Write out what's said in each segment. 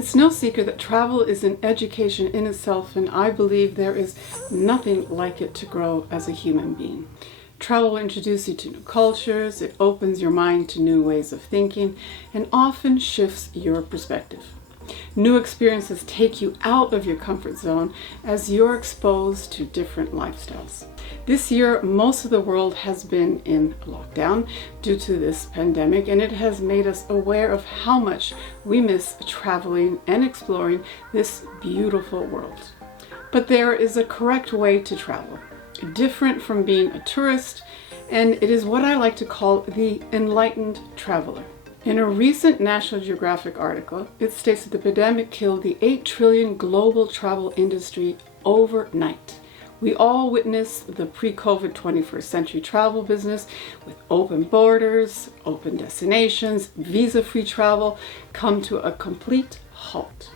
It's no secret that travel is an education in itself, and I believe there is nothing like it to grow as a human being. Travel will introduce you to new cultures, it opens your mind to new ways of thinking, and often shifts your perspective. New experiences take you out of your comfort zone as you're exposed to different lifestyles. This year, most of the world has been in lockdown due to this pandemic, and it has made us aware of how much we miss traveling and exploring this beautiful world. But there is a correct way to travel, different from being a tourist, and it is what I like to call the enlightened traveler. In a recent National Geographic article, it states that the pandemic killed the 8 trillion global travel industry overnight. We all witnessed the pre-COVID 21st century travel business with open borders, open destinations, visa-free travel come to a complete halt.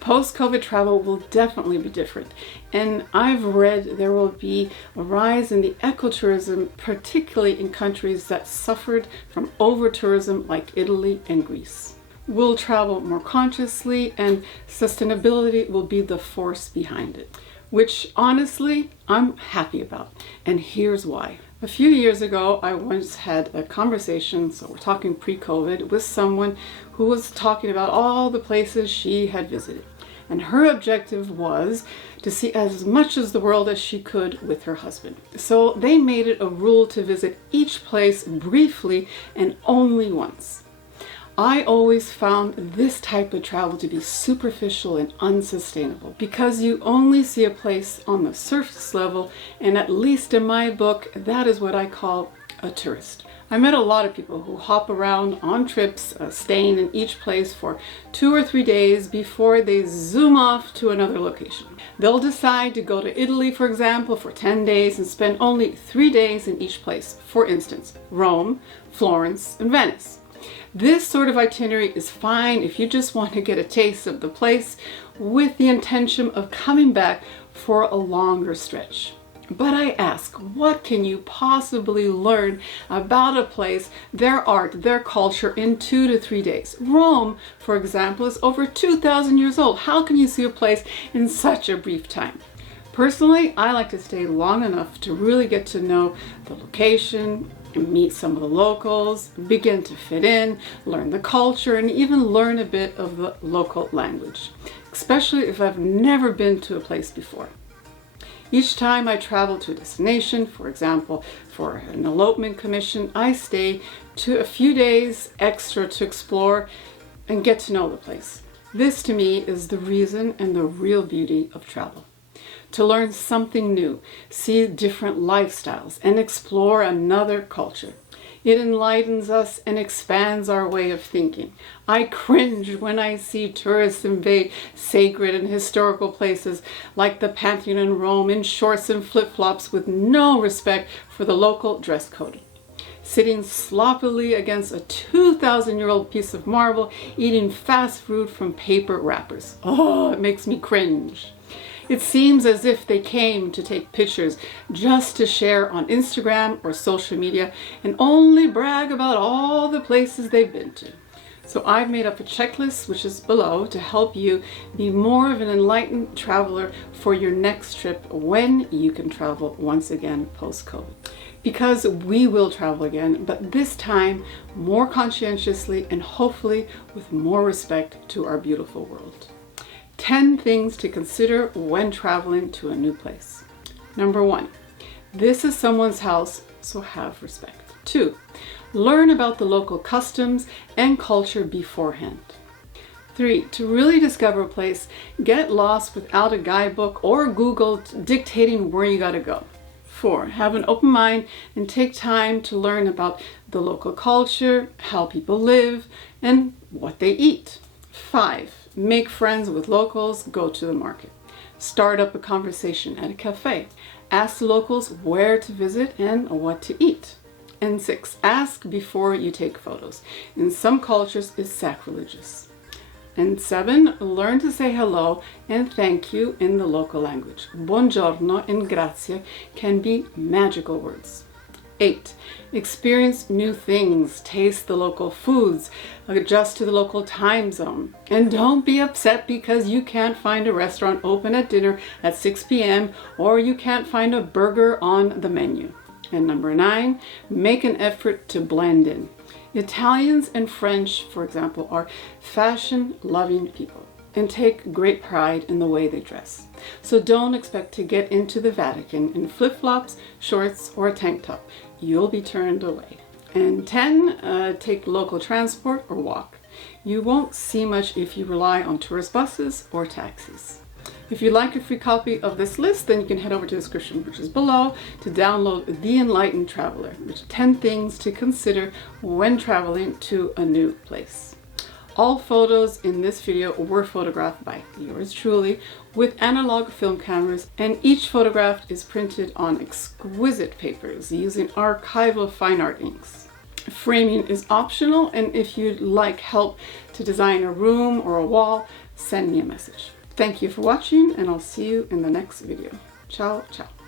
Post-COVID travel will definitely be different, and I've read there will be a rise in the ecotourism, particularly in countries that suffered from over-tourism like Italy and Greece. We'll travel more consciously, and sustainability will be the force behind it, which honestly I'm happy about, and here's why. A few years ago, I once had a conversation, so we're talking pre-COVID, with someone who was talking about all the places she had visited. And her objective was to see as much of the world as she could with her husband. So they made it a rule to visit each place briefly and only once. I always found this type of travel to be superficial and unsustainable because you only see a place on the surface level, and at least in my book, that is what I call a tourist. I met a lot of people who hop around on trips, staying in each place for 2 or 3 days before they zoom off to another location. They'll decide to go to Italy, for example, for 10 days and spend only 3 days in each place. For instance, Rome, Florence, and Venice. This sort of itinerary is fine if you just want to get a taste of the place with the intention of coming back for a longer stretch. But I ask, what can you possibly learn about a place, their art, their culture in 2 to 3 days? Rome, for example, is over 2,000 years old. How can you see a place in such a brief time? Personally, I like to stay long enough to really get to know the location, meet some of the locals, begin to fit in, learn the culture, and even learn a bit of the local language, especially if I've never been to a place before. Each time I travel to a destination, for example, for an elopement commission, I stay to a few days extra to explore and get to know the place. This to me is the reason and the real beauty of travel. To learn something new, see different lifestyles, and explore another culture. It enlightens us and expands our way of thinking. I cringe when I see tourists invade sacred and historical places like the Pantheon in Rome in shorts and flip-flops with no respect for the local dress code. Sitting sloppily against a 2,000-year-old piece of marble, eating fast food from paper wrappers. Oh, it makes me cringe. It seems as if they came to take pictures just to share on Instagram or social media and only brag about all the places they've been to. So I've made up a checklist, which is below, to help you be more of an enlightened traveler for your next trip when you can travel once again post-COVID. Because we will travel again, but this time more conscientiously and hopefully with more respect to our beautiful world. 10 things to consider when traveling to a new place. Number 1, this is someone's house, so have respect. 2, learn about the local customs and culture beforehand. 3, to really discover a place, get lost without a guidebook or Google dictating where you gotta go. 4, have an open mind and take time to learn about the local culture, how people live, and what they eat. 5, make friends with locals, go to the market. Start up a conversation at a cafe. Ask the locals where to visit and what to eat. And 6, ask before you take photos. In some cultures, it's sacrilegious. And 7, learn to say hello and thank you in the local language. Buongiorno and grazie can be magical words. 8. Experience new things, taste the local foods, adjust to the local time zone. And don't be upset because you can't find a restaurant open at dinner at 6 p.m. or you can't find a burger on the menu. And number 9, make an effort to blend in. Italians and French, for example, are fashion-loving people and take great pride in the way they dress. So don't expect to get into the Vatican in flip-flops, shorts, or a tank top. You'll be turned away. And 10, take local transport or walk. You won't see much if you rely on tourist buses or taxis. If you'd like a free copy of this list, then you can head over to the description, which is below, to download The Enlightened Traveler, which are 10 things to consider when traveling to a new place. All photos in this video were photographed by yours truly with analog film cameras, and each photograph is printed on exquisite papers using archival fine art inks. Framing is optional, and if you'd like help to design a room or a wall, send me a message. Thank you for watching, and I'll see you in the next video. Ciao, ciao.